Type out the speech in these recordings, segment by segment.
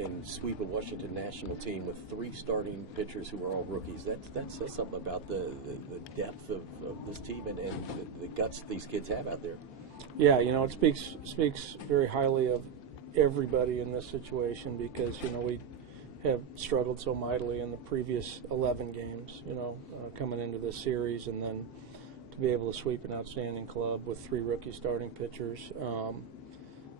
and sweep a Washington national team with 3 starting pitchers who are all rookies. That says something about the depth of this team and the guts these kids have out there. Yeah, it speaks very highly of everybody in this situation because, we have struggled so mightily in the previous 11 games, coming into this series, and then to be able to sweep an outstanding club with 3 rookie starting pitchers,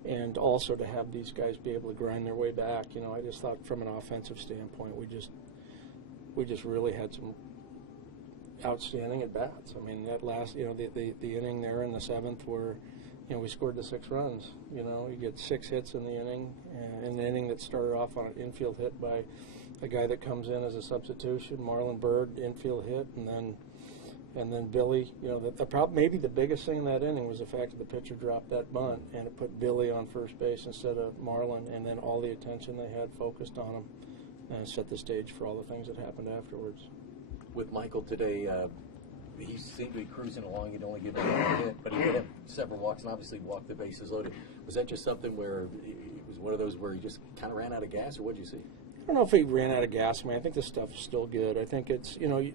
and also to have these guys be able to grind their way back. I just thought from an offensive standpoint, we just really had some outstanding at bats. I mean, that last, the inning there in the 7th where, we scored the 6 runs. You get 6 hits in the inning, and an inning that started off on an infield hit by a guy that comes in as a substitution, Marlon Byrd, infield hit, and then Billy. Maybe the biggest thing in that inning was the fact that the pitcher dropped that bunt, and it put Billy on first base instead of Marlon, and then all the attention they had focused on him, and set the stage for all the things that happened afterwards. With Michael today, he seemed to be cruising along. He'd only given 1 hit, but he did have several walks and obviously walked the bases loaded. Was that just something where it was one of those where he just kind of ran out of gas, or what did you see? I don't know if he ran out of gas. I think this stuff is still good. I think it's, when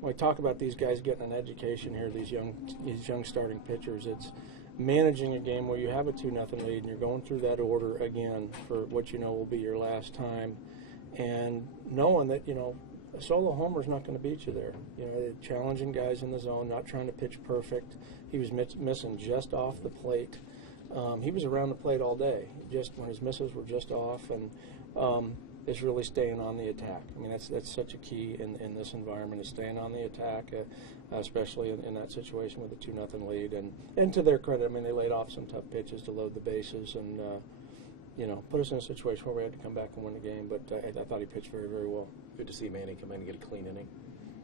we talk about these guys getting an education here, these young starting pitchers, it's managing a game where you have a 2-0 lead and you're going through that order again for what will be your last time, and knowing that, a solo homer is not going to beat you there. Challenging guys in the zone, not trying to pitch perfect. He was missing just off the plate. He was around the plate all day, just when his misses were just off, and is really staying on the attack. That's such a key in this environment, is staying on the attack, especially in that situation with a 2-0 lead. And to their credit, they laid off some tough pitches to load the bases and put us in a situation where we had to come back and win the game. But I thought he pitched very, very well. Good to see Manny come in and get a clean inning.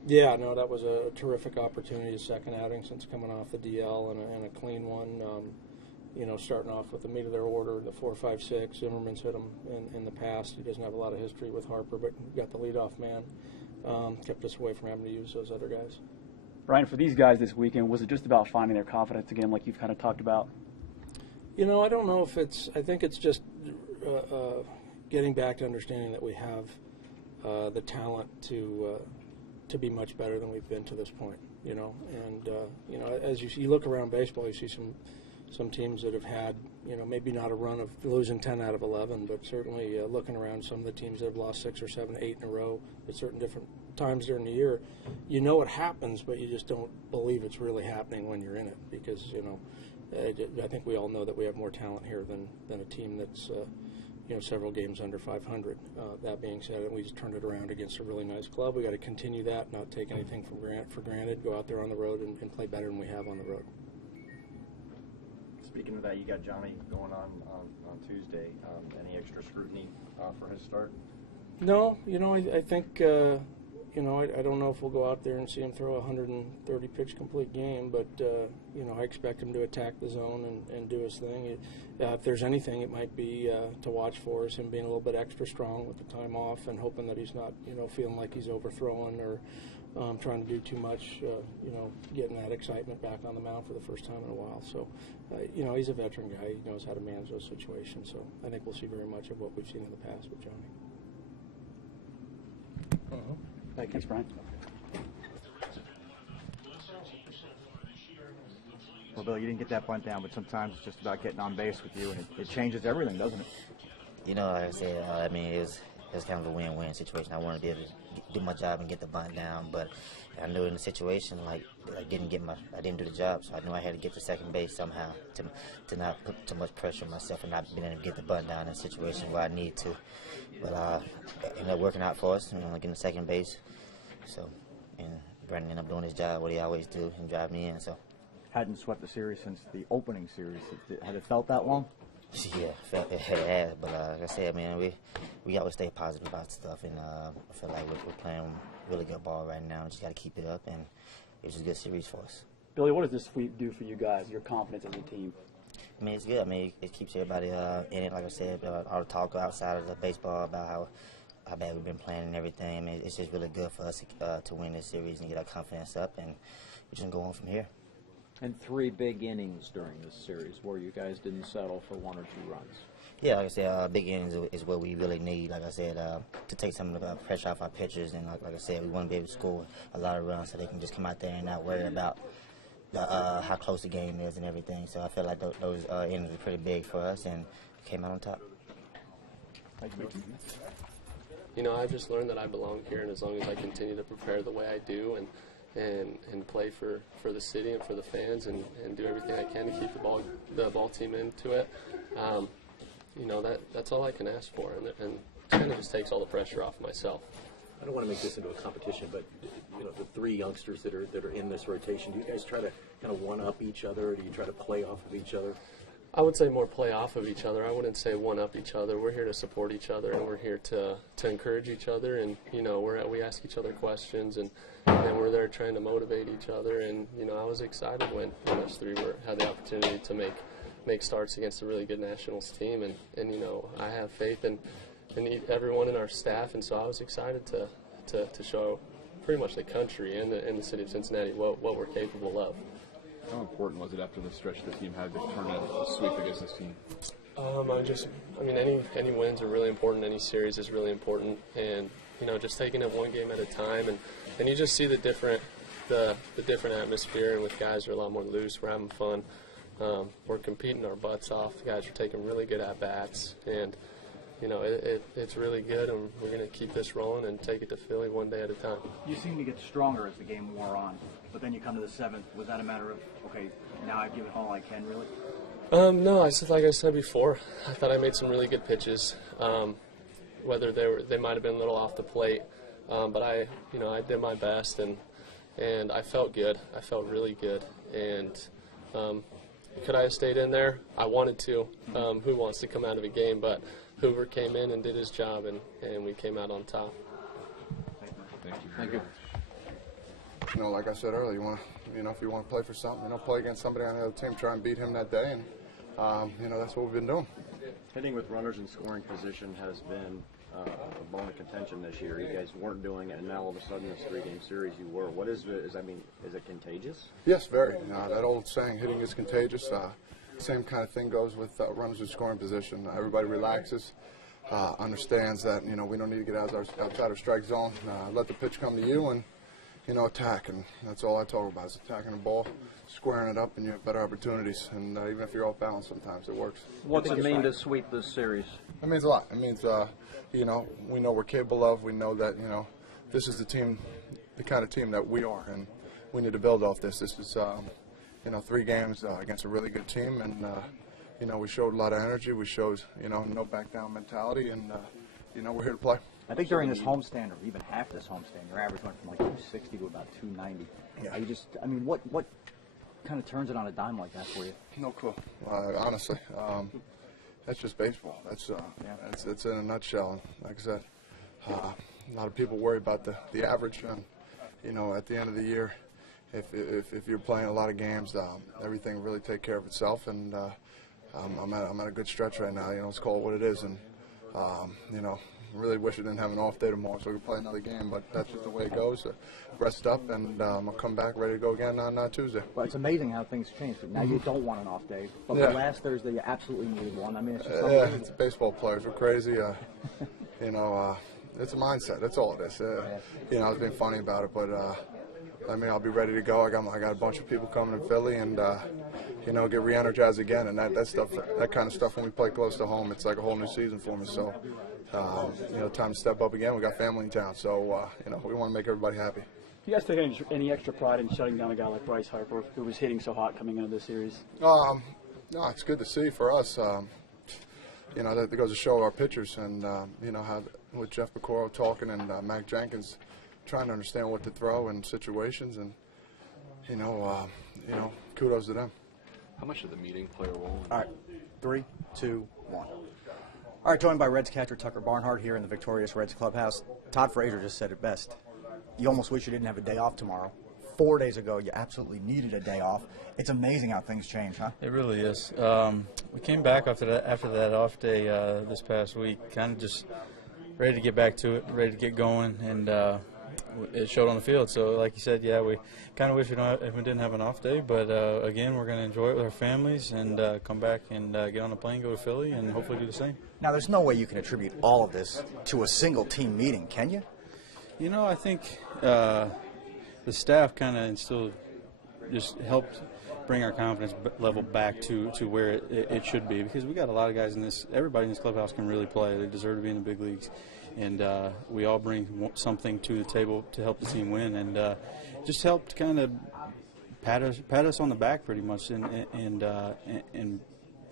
Yeah, no, that was a terrific opportunity, his second outing since coming off the DL, and a clean one. Starting off with the meat of their order, the 4-5-6. Zimmerman's hit him in the past. He doesn't have a lot of history with Harper, but got the leadoff man. Kept us away from having to use those other guys. Brian, for these guys this weekend, was it just about finding their confidence again, like you've kind of talked about? I don't know if it's – I think it's just getting back to understanding that we have the talent to be much better than we've been to this point, And, as you look around baseball, you see some teams that have had, maybe not a run of losing 10 out of 11, but certainly looking around some of the teams that have lost 6 or 7, 8 in a row at certain different times during the year. It happens, but you just don't believe it's really happening when you're in it because, I think we all know that we have more talent here than a team that's, several games under 500. That being said, we just turned it around against a really nice club. We got to continue that, not take anything for granted, go out there on the road and play better than we have on the road. Speaking of that, you got Johnny going on Tuesday. Any extra scrutiny for his start? No, I think, I don't know if we'll go out there and see him throw a 130-pitch complete game, but, I expect him to attack the zone and do his thing. If there's anything, it might be to watch for is him being a little bit extra strong with the time off and hoping that he's not, feeling like he's overthrowing or trying to do too much, getting that excitement back on the mound for the first time in a while. So, he's a veteran guy. He knows how to manage those situations. So I think we'll see very much of what we've seen in the past with Johnny. Thanks, Brian. Well, Bill, you didn't get that bunt down, but sometimes it's just about getting on base with you, and it changes everything, doesn't it? Like I said, it was kind of a win-win situation. I wanted to be able to do my job and get the bunt down, but I knew in the situation, I didn't do the job, so I knew I had to get to second base somehow to not put too much pressure on myself and not being able to get the bunt down in a situation where I need to. But it ended up working out for us, getting to second base. So, and Brandon ended up doing his job, what he always do, and drive me in. So. Hadn't swept the series since the opening series. Had it felt that long? Yeah, it has. But like I said, we always stay positive about stuff, and I feel like we're playing really good ball right now. Just got to keep it up, and it was a good series for us. Billy, what does this sweep do for you guys, your confidence as a team? It's good. It keeps everybody in it. Like I said, all the talk outside of the baseball about how bad we've been playing and everything. It's just really good for us to win this series and get our confidence up, and we just go on from here. And 3 big innings during this series where you guys didn't settle for 1 or 2 runs. Yeah, like I said, big innings is what we really need. Like I said, to take some of the pressure off our pitchers, and like I said, we want to be able to score a lot of runs so they can just come out there and not worry about how close the game is and everything. So I feel like those innings were pretty big for us, and came out on top. You know, I've just learned that I belong here, and as long as I continue to prepare the way I do and play for the city and for the fans and do everything I can to keep the ball team into it, you know, that's all I can ask for, and it kind of just takes all the pressure off myself. I don't want to make this into a competition, but you know, the three youngsters that are in this rotation, do you guys try to kind of one up each other, or do you try to play off of each other? I would say more play off of each other. I wouldn't say one up each other. We're here to support each other, and we're here to encourage each other, and you know, we ask each other questions, and we're there trying to motivate each other. And you know, I was excited when us three had the opportunity to make starts against a really good Nationals team, and you know, I have faith in everyone in our staff, and so I was excited to show pretty much the country and the city of Cincinnati what we're capable of. How important was it after the stretch the team had to turn a sweep against this team? I mean, any wins are really important. Any series is really important, and you know, just taking it one game at a time, and you just see the different atmosphere, and with guys are a lot more loose. We're having fun. We're competing our butts off. The guys are taking really good at bats, and you know, it's really good, and we're going to keep this rolling and take it to Philly one day at a time. You seem to get stronger as the game wore on, but then you come to the seventh. Was that a matter of, okay, now I've given all I can, really? No, like I said before, I thought I made some really good pitches. Whether they might have been a little off the plate, but I did my best, and I felt good. I felt really good, and could I have stayed in there? I wanted to. Who wants to come out of a game? But Hoover came in and did his job, and we came out on top. Thank you. You know, like I said earlier, if you want to play for something, play against somebody on the other team, try and beat him that day, and that's what we've been doing. Hitting with runners in scoring position has been a bone of contention this year. You guys weren't doing it, and now all of a sudden, this three-game series, you were. What is it? Is it contagious? Yes, very. That old saying, hitting is contagious. Same kind of thing goes with runners in scoring position. Everybody relaxes, understands that we don't need to get outside our strike zone. Let the pitch come to you and attack, and that's all I talk about is attacking the ball, squaring it up, and you have better opportunities. And even if you're off balance, sometimes it works. What's it mean to sweep this series? It means a lot. It means we know we're capable of. We know that this is the team, the kind of team that we are, and we need to build off this. This is 3 games against a really good team, and we showed a lot of energy. We showed no back down mentality, and we're here to play. I think during this homestand, or even half this homestand, your average went from like 260 to about 290. Yeah. What kind of turns it on a dime like that for you? No clue. Honestly, that's just baseball. That's it's in a nutshell. Like I said, a lot of people worry about the average, and at the end of the year, if you're playing a lot of games, everything really take care of itself. And I'm at a good stretch right now. Let's call it what it is, and really wish I didn't have an off day tomorrow so we could play another game, but that's just the way it goes. Rest up, and I'll come back ready to go again on Tuesday. Well, it's amazing how things change. Now you don't want an off day, but last Thursday you absolutely needed one. It's just it's baseball players. We're crazy. It's a mindset. That's all it is. I was being funny about it, but I'll be ready to go. I got a bunch of people coming in Philly, and get re-energized again. And that kind of stuff when we play close to home, it's like a whole new season for me. So. Time to step up again. We got family in town, so we want to make everybody happy. Do you guys take any extra pride in shutting down a guy like Bryce Harper, who was hitting so hot coming into this series? No, it's good to see for us. That goes to show our pitchers, and how with Jeff Piccolo talking and Mac Jenkins trying to understand what to throw in situations, and kudos to them. How much did the meeting play a role? All right, 3, 2, 1. All right, joined by Reds catcher Tucker Barnhart here in the victorious Reds clubhouse. Todd Frazier just said it best. You almost wish you didn't have a day off tomorrow. 4 days ago, you absolutely needed a day off. It's amazing how things change, huh? It really is. We came back after that off day this past week, kind of just ready to get back to it, ready to get going, and it showed on the field. So, like you said, yeah, we kind of wish we didn't have an off day. But again, we're going to enjoy it with our families and come back and get on the plane, go to Philly, and hopefully do the same. Now, there's no way you can attribute all of this to a single team meeting, can you? You know, I think the staff kind of just helped bring our confidence level back to where it should be, because we got a lot of guys in this. Everybody in this clubhouse can really play. They deserve to be in the big leagues, and we all bring something to the table to help the team win, and just helped kind of pat us on the back pretty much, and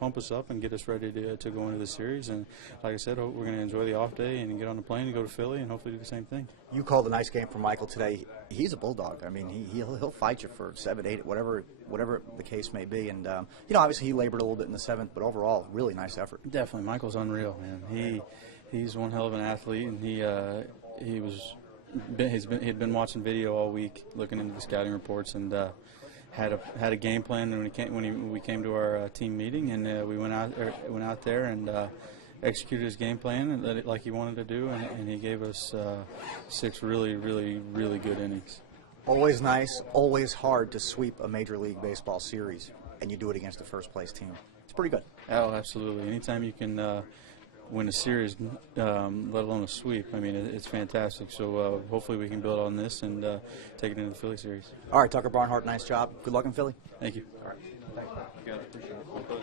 pump us up and get us ready to go into the series. And like I said, we're going to enjoy the off day and get on the plane and go to Philly and hopefully do the same thing. You called a nice game for Michael today. He's a bulldog. I mean, he'll fight you for 7, 8, whatever the case may be. And you know, obviously he labored a little bit in the 7th, but overall, really nice effort. Definitely, Michael's unreal, man. He's one hell of an athlete, and he had been watching video all week, looking into the scouting reports, and had a game plan when we came to our team meeting, and we went out there and executed his game plan and let it like he wanted to do, and he gave us 6 really, really, really good innings. Always nice, always hard to sweep a Major League Baseball series, and you do it against the first place team. It's pretty good. Oh, absolutely. Anytime you can win a series, let alone a sweep, I mean, it's fantastic. So hopefully we can build on this and take it into the Philly series. All right, Tucker Barnhart, nice job. Good luck in Philly. Thank you. All right. You got it. Appreciate it.